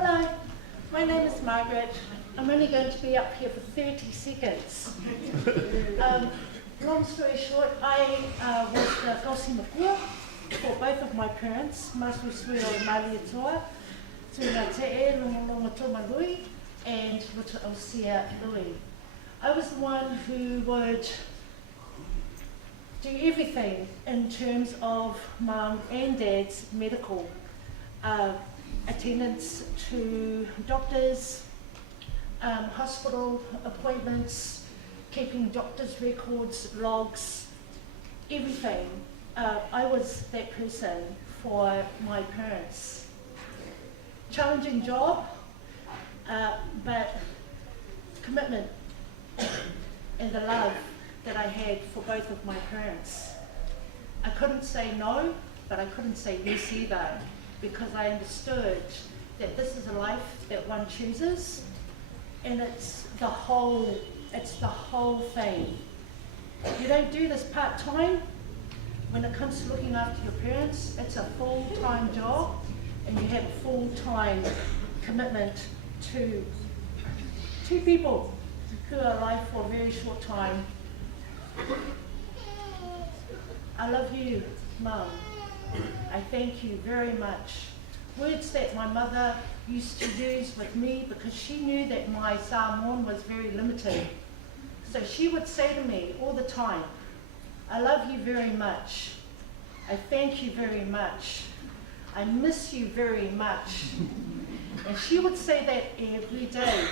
Hello, my name is Margaret. I'm only going to be up here for 30 seconds. Long story short, I was the Gausi Makua for both of my parents, Lotoausia Lui and Lotoausia Lui. I was the one who would do everything in terms of mum and dad's medical attendance to doctors, hospital appointments, keeping doctors' records, logs, everything. I was that person for my parents. Challenging job, but commitment and the love that I had for both of my parents. I couldn't say no, but I couldn't say yes either, because I understood that this is a life that one chooses, and it's the whole thing. You don't do this part-time. When it comes to looking after your parents, it's a full-time job, and you have a full-time commitment to two people who are alive for a very short time. I love you, Mum. I thank you very much. Words that my mother used to use with me because she knew that my Samoan was very limited. So she would say to me all the time, I love you very much. I thank you very much. I miss you very much. And she would say that every day.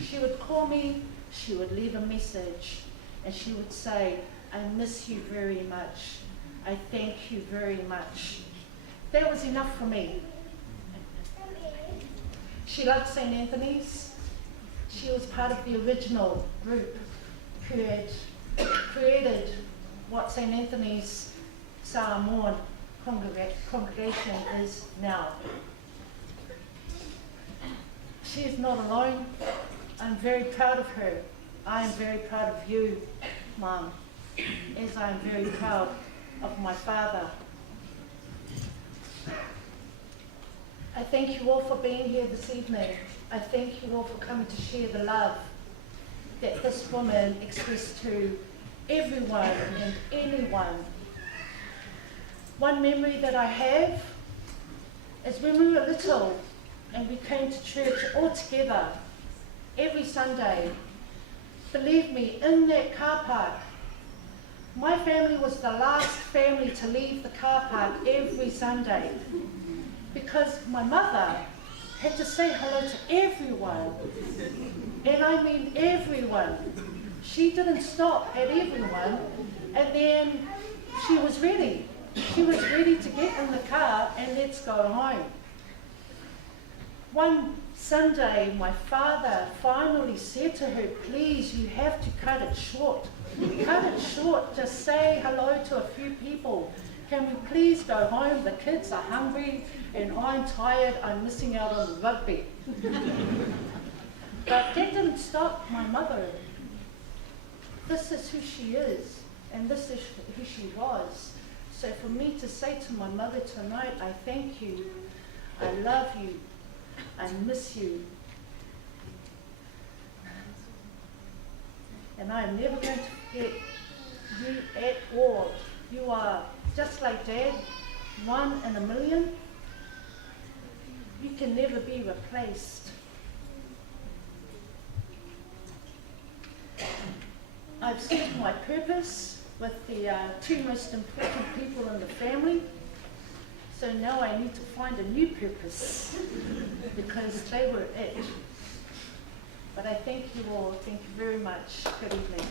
She would call me, she would leave a message, and she would say, I miss you very much. I thank you very much. That was enough for me. She loved St. Anthony's. She was part of the original group who had created what St. Anthony's Samoan congregation is now. She is not alone. I'm very proud of her. I am very proud of you, Mum, as I am very proud of my father. I thank you all for being here this evening. I thank you all for coming to share the love that this woman expressed to everyone and anyone. One memory that I have is when we were little and we came to church all together every Sunday. Believe me, in that car park, my family was the last family to leave the car park every Sunday, because my mother had to say hello to everyone, and I mean everyone. She didn't stop at everyone, and then she was ready. She was ready to get in the car and let's go home. One Sunday, my father finally said to her, please, you have to cut it short. Cut it short, just say hello to a few people. Can we please go home? The kids are hungry and I'm tired, I'm missing out on the rugby. But that didn't stop my mother. This is who she is, and this is who she was. So for me to say to my mother tonight, I thank you, I love you, I miss you. And I am never going to forget you at all. You are just like Dad, 1 in a million. You can never be replaced. I've served my purpose with the two most important people in the family. So now I need to find a new purpose because they were it. But I thank you all. Thank you very much. Good evening.